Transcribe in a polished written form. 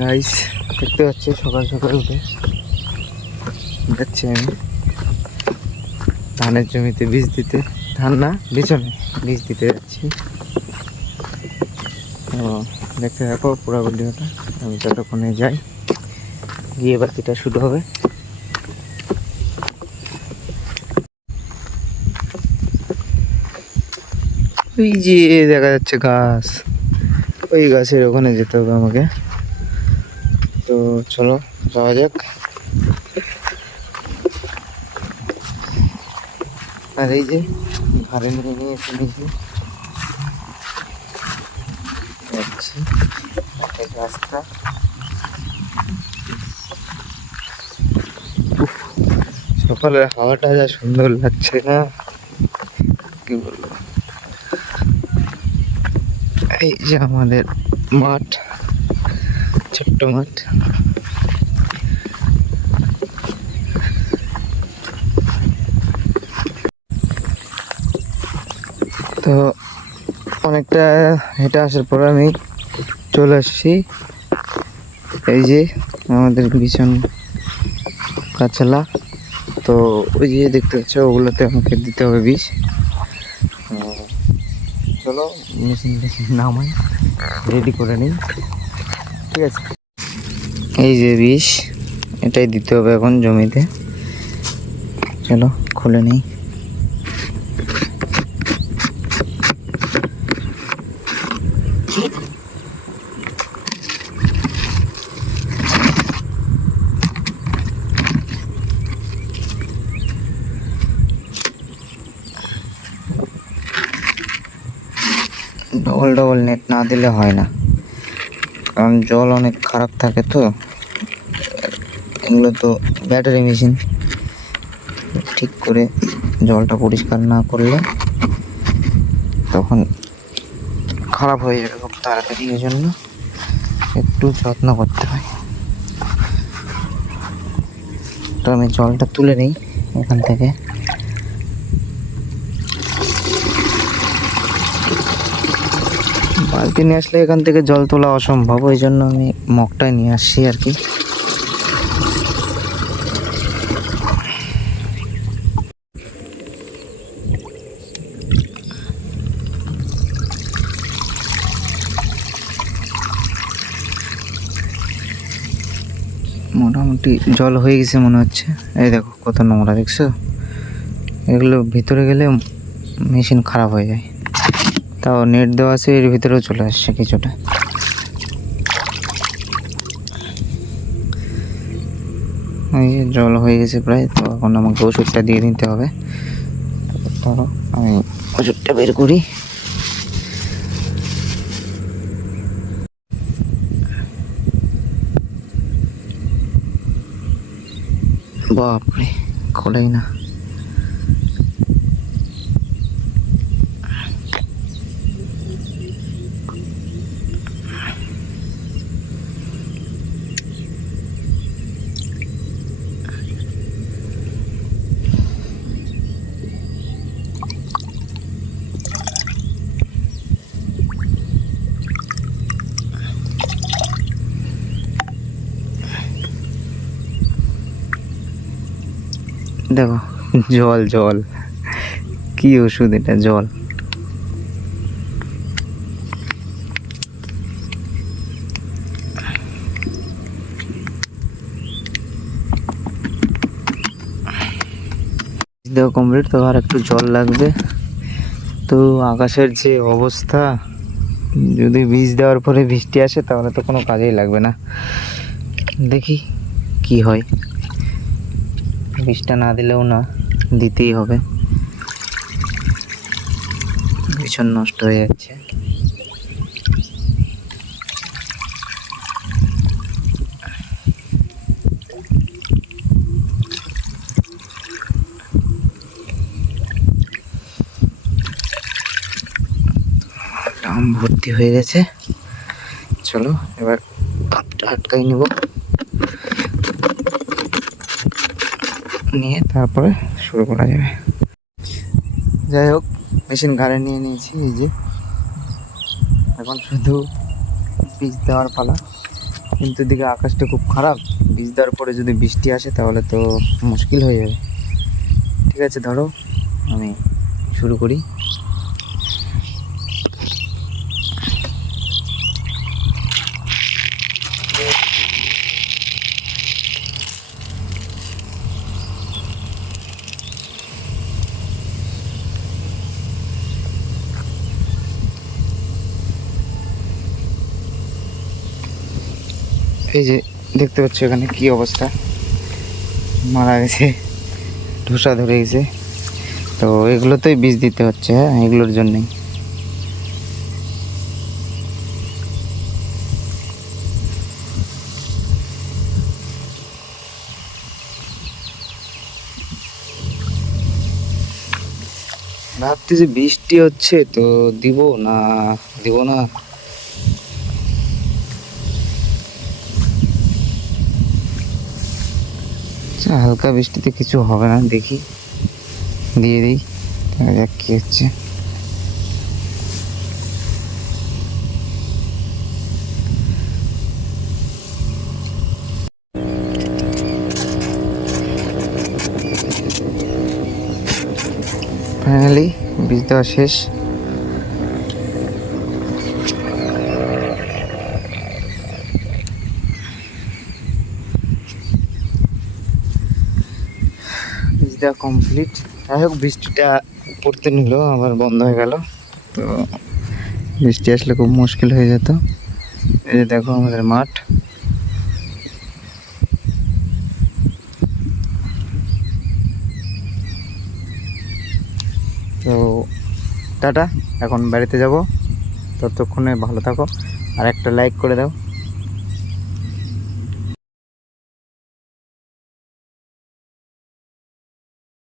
Guys, দেখতে পাচ্ছি সকাল সকাল উঠে যাচ্ছি আমি ধানের জমিতে বীজ দিতে। ধান না, বিছনে বীজ দিতে যাচ্ছি। তো দেখতে থাকো পুরো ভিডিওটা, আমি ততক্ষণে যাই, গিয়ে বাকিটা শুরু হবে। ওই যে দেখা যাচ্ছে গাছ, ওই গাছের ওখানে যেতে হবে আমাকে। তো চলো যাওয়া যাক। আর এই যে ঘরে নিয়ে এসে নিয়েছি, যাচ্ছি রাস্তা। সকালের হাওয়াটা যা সুন্দর লাগছে না, কি বলবো। এই যে আমাদের মাঠ, ছোট্ট মাঠ। তো অনেকটা হেঁটে আসার পর আমি চলে আসছি এই যে আমাদের বিছন গাছলা। তো ওই যে দেখতে পাচ্ছ, ওগুলোতে আমাকে দিতে হবে বিষ। চলো মেশিন নামাই, রেডি করে নিই, ঠিক আছে। এই যে বিষ, এটাই দিতে হবে এখন জমিতে। চলো খুলে নিই। ডবল ডবল নেট না দিলে হয় না, কারণ জল অনেক খারাপ থাকে। তো এগুলো তো ব্যাটারি মেশিন, ঠিক করে জলটা পরিষ্কার না করলে তখন খারাপ হয়ে যাবে খুব তাড়াতাড়ি। এই জন্য একটু যত্ন করতে হয়। তো আমি জলটা তুলে নিই এখান থেকে। বালতি নিয়ে আসলে এখান থেকে জল তোলা অসম্ভব, ওই জন্য আমি মগটাই নিয়ে আসছি আর কি। মোটামুটি জল হয়ে গেছে মনে হচ্ছে। এই দেখো কত নোংরা, দেখছো? এগুলো ভিতরে গেলে মেশিন খারাপ হয়ে যায়। তাও নেট দেওয়া আছে, এর ভিতরেও চলে আসছে কিছুটা। এই যে জল হয়ে গেছে প্রায়। তো এখন আমাকে ওষুধটা দিয়ে দিতে হবে। ধরো আমি ওষুধটা বের করি। বাপরে, খোলাই না। দেখো জল জল, কি ওষুধ এটা? জল। দেওয়া কমপ্লিট। তো আর একটু জল লাগবে। তো আকাশের যে অবস্থা, যদি বীজ দেওয়ার পরে বৃষ্টি আসে তাহলে তো কোনো কাজেই লাগবে না। দেখি কি হয়। বীজটা না দিলেও না, দিতেই হবে, ভীষণ নষ্ট হয়ে যাচ্ছে। আম ভর্তি হয়ে গেছে। চলো এবার ভাতটা আটকাই নেব, নিয়ে তারপরে শুরু করা যাবে। যাই হোক, মেশিন ঘাড়ে নিয়ে নিয়েছি। এই যে এখন শুধু বীজ দেওয়ার পালা। কিন্তু এদিকে আকাশটা খুব খারাপ, বীজ দেওয়ার পরে যদি বৃষ্টি আসে তাহলে তো মুশকিল হয়ে যাবে। ঠিক আছে, ধরো আমি শুরু করি। এই যে দেখতে পাচ্ছ এখানে কি অবস্থা, মারা গেছে, ধোসা ধরে গেছে। তো এগুলোতেই বীজ দিতে হচ্ছে, হ্যাঁ এগুলোর জন্যই। ভাবছি যে বৃষ্টি হচ্ছে তো দিব না দিব না। আচ্ছা, হালকা বৃষ্টিতে কিছু হবে না, দেখি দিয়ে দিই, দেখা যাক কি হচ্ছে। ফাইনালি বীজ দেওয়া শেষ। বীজ দেওয়া কমপ্লিট। যাই হোক, বৃষ্টিটা পড়তে নিল, আবার বন্ধ হয়ে গেল। তো বৃষ্টি আসলে খুব মুশকিল হয়ে যেত। এই যে দেখো আমাদের মাঠ। তো টাটা, এখন বাড়িতে যাব, ততক্ষণে ভালো থাকো, আর একটা লাইক করে দাও।